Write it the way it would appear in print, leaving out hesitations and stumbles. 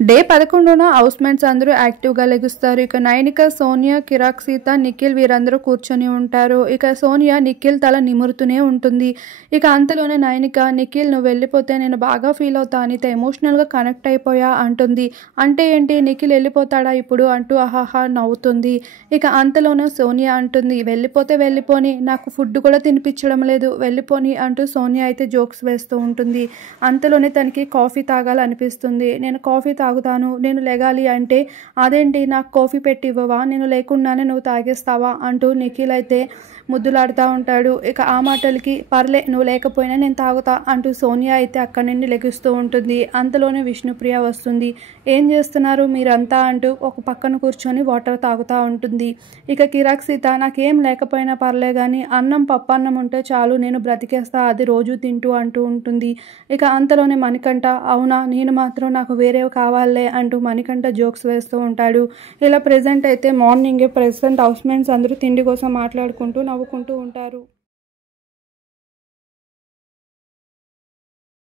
Day 11న housemates అందరూ యాక్టివ్‌గా లెగుస్తారు. ఇక నైనిక, సోనియా, కిరాక్, సీత, నిఖిల్ వీరందరూ కూర్చొని ఉంటారు. ఇక సోనియా నిఖిల్ తల నిమురుతూనే ఉంటుంది. ఇక అంతలోనే నైనిక, నిఖిల్ నువ్వు వెళ్ళిపోతే నేను బాగా ఫీల్ అవుతా, నీతో ఎమోషనల్‌గా కనెక్ట్ అయిపోయా అంటుంది. అంటే ఏంటి నిఖిల్ వెళ్ళిపోతాడా ఇప్పుడు అంటూ ఆహాహా నవ్వుతుంది. ఇక అంతలోనే సోనియా అంటుంది వెళ్ళిపోతే వెళ్ళిపోని, నాకు ఫుడ్ కూడా తినిపించడం లేదు వెళ్ళిపోని అంటూ సోనియా అయితే జోక్స్ వేస్తూ ఉంటుంది. అంతలోనే తనకి కాఫీ తాగాలనిపిస్తుంది. నేను కాఫీ తాగుతాను, నేను లెగాలి అంటే అదేంటి నాకు కాఫీ పెట్టి ఇవ్వవా, నేను లేకుండానే నువ్వు తాగేస్తావా అంటూ నిఖిల్ అయితే ముద్దులాడుతూ ఉంటాడు. ఇక ఆ మాటలకి పర్లే నువ్వు లేకపోయినా నేను తాగుతా అంటూ సోనియా అయితే అక్కడి నుండి లెగుస్తూ ఉంటుంది. అంతలోనే విష్ణుప్రియ వస్తుంది. ఏం చేస్తున్నారు మీరంతా అంటూ ఒక పక్కన కూర్చొని వాటర్ తాగుతూ ఉంటుంది. ఇక కిరాక్ సీత నాకేం లేకపోయినా పర్లే కానీ అన్నం పప్పన్నం ఉంటే చాలు నేను బ్రతికేస్తా, అది రోజు తింటూ అంటూ ఉంటుంది. ఇక అంతలోనే మణికంఠ అవునా నేను మాత్రం నాకు వేరేవి కావాలే అంటూ మణికంఠ జోక్స్ వేస్తూ ఉంటాడు. ఇలా ప్రెజెంట్ అయితే మార్నింగే హౌస్మేట్స్ అందరూ తిండి కోసం మాట్లాడుకుంటూ నవ్వుకుంటూ ఉంటారు.